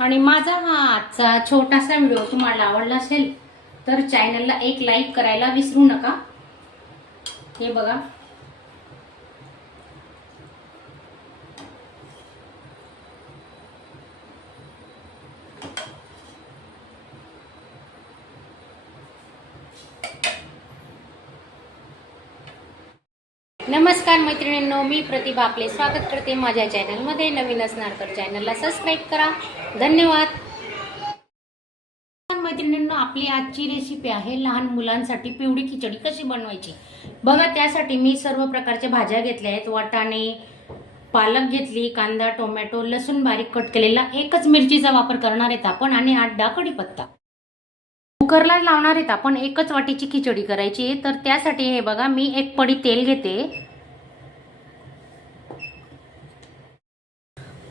आणि माझा हा आजचा छोटासा व्हिडिओ तुम्हाला आवडला असेल तर चॅनलला एक लाईक करायला विसरू नका। हे बघा, नमस्कार मैत्रिणींनो, मी प्रतिभा आपले स्वागत करते माझ्या चॅनलमध्ये। नवीन असणार तर चॅनलला सबस्क्राईब करा। धन्यवाद मैत्रिणींनो। आपली आजची रेसिपी आहे लहान मुलांसाठी पिवळी खिचडी कशी बनवायची बघा। त्यासाठी मी सर्व प्रकारच्या भाज्या घेतल्या आहेत। वाटाणे, पालक घेतली, कांदा, टोमॅटो, लसूण बारीक कट केलेला, एकच मिरचीचा वापर करणार आहेत आपण आणि 8-10 कढीपत्ता। कुकरला लावणार आहेत आपण। एकच वाटीची खिचडी करायची आहे तर त्यासाठी हे बघा, मी एक पडी तेल घेते।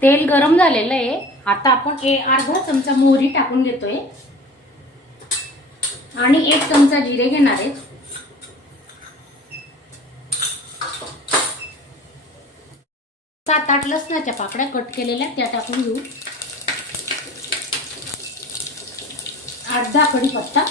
तेल गरम झालेलं आहे। आता आपण अर्धा चमचा मोहरी टाकून घेतोय आणि 1 चमचा जिरे घेणार आहे। 7-8 लसणाच्या पाकळ्या कट केलेल्या त्या टाकून घेऊ। अर्धा कढीपत्ता,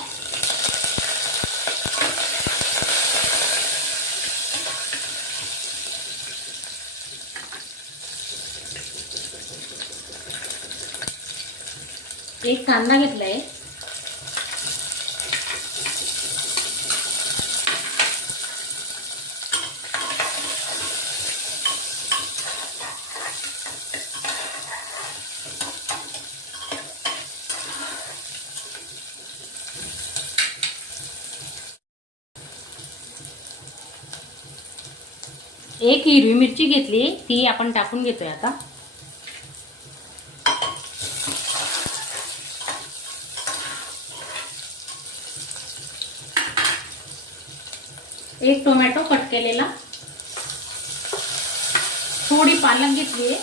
एक कांदा घेतलाय, एक हिरवी मिरची घेतली, ती आपण टाकून घेतोय आता। एक टोमॅटो कट केलेला, थोडी पालक घेतली।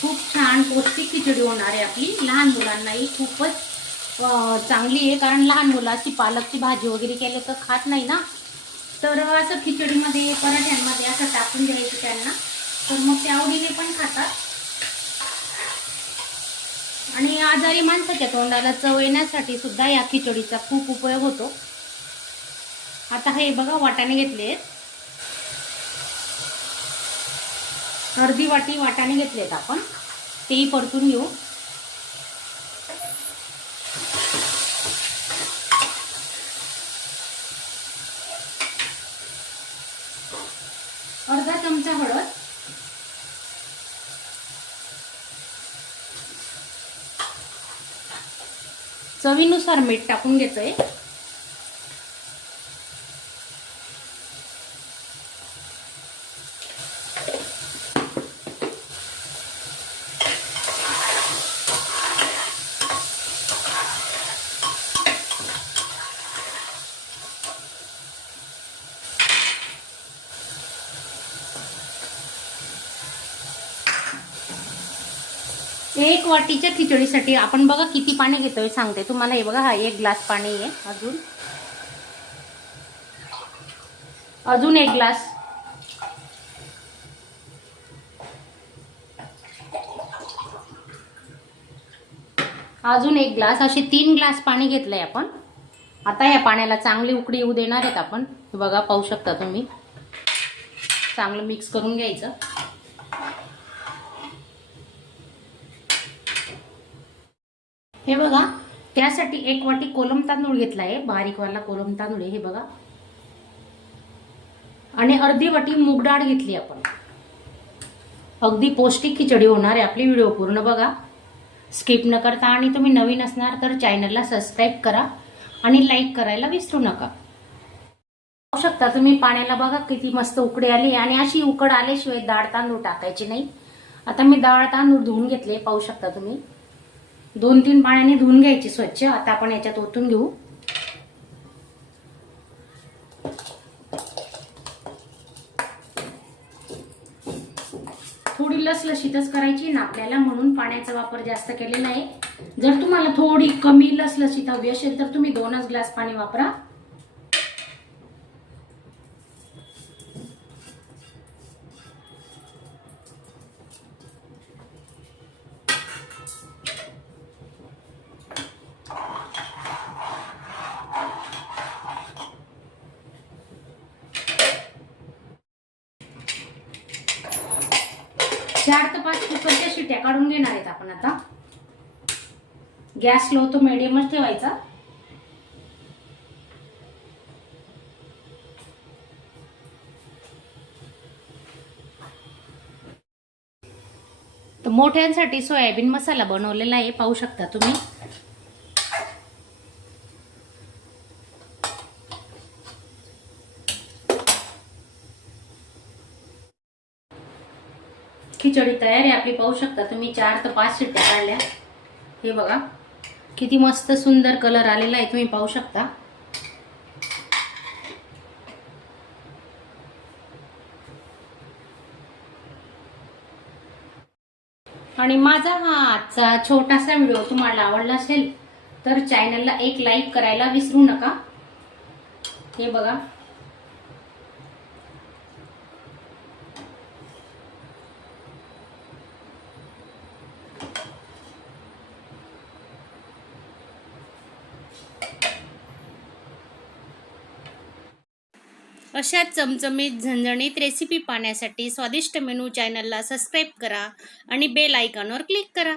खूप छान पौष्टिक खिचडी होणार आहे आपली। लहान मुलांनाही खूपच चांगली आहे, कारण लहान मुलाची पालकची भाजी वगैरे केली तर खात नाही ना, तर असं खिचडीमध्ये, पराठ्यांमध्ये असं टाकून द्यायचं त्यांना, तर मग ते आवडीने पण खातात आणि आजारी माणसाच्या तोंडाला चव येण्यासाठी सुद्धा या खिचडीचा खूप उपयोग होतो। आता हे बघा, वाटाणे घेतले, अर्धी वाटी वाटाणे घेतलेत आपण, तेही परतून घेऊ। अर्धा चमचा हळद, चवीनुसार मीठ टाकून घेतोय। एक वाटीच्या खिचडीसाठी आपण बघा किती पाणी घेतोय सांगते तुम्हाला। हे बघा, हा 1 ग्लास पाणी आहे। अजून 1 ग्लास, अजून 1 ग्लास, असे 3 ग्लास पाणी घेतलंय आपण। आता या पाण्याला चांगली उकळी येऊ देणार आहेत आपण। हे बघा, पाहू शकता तुम्ही, चांगलं मिक्स करून घ्यायचं। हे बघा, त्यासाठी 1 वाटी कोलम तांदूळ घेतलाय, बारीकवाला कोलम तांदूळ आहे हे बघा, आणि अर्धी वाटी मूग डाळ घेतली आपण। अगदी पौष्टिक खिचडी होणार आहे आपली। व्हिडिओ पूर्ण बघा, स्किप न करता, आणि तुम्ही नवीन असणार तर चॅनलला सबस्क्राईब करा आणि लाईक करायला विसरू नका। पाहू शकता तुम्ही, पाण्याला बघा किती मस्त उकळी आली, आणि अशी उकळ आल्याशिवाय डाळ तांदूळ टाकायची नाही। आता मी डाळ तांदूळ धुवून घेतले, पाहू शकता तुम्ही, 2-3 पाण्याने धुवून घ्यायची स्वच्छ। आता आपण याच्यात ओतून घेऊ। थोडी लसलशीतच करायची ना आपल्याला, म्हणून पाण्याचा वापर जास्त केलेला आहे। जर तुम्हाला थोडी कमी लसलशीत हवी असेल तर तुम्ही 2च ग्लास पाणी वापरा। 4 ते 5 कुकरच्या शिट्या काढून घेणार आहेत आपण आता. गॅस लो तो मीडियमच ठेवायचा. तर मोठ्यांसाठी सोयाबीन मसाला बनवलेला आहे, पाहू शकता तुम्ही. खिचडी तयार आहे आपली, पाहू शकता तुम्ही. 4 ते 5 शिट्ट्या काढल्या. हे बघा किती मस्त सुंदर कलर आलेला आहे, तुम्ही पाहू शकता. आणि माझा हा आजचा छोटासा व्हिडिओ तुम्हाला आवडला असेल तर चॅनलला एक लाईक करायला विसरू नका. हे बघा अशा चमचमीत झणझणीत रेसिपी पाहण्यासाठी स्वादिष्ट मेनू चॅनलला सबस्क्राईब करा आणि बेल आयकॉनवर क्लिक करा.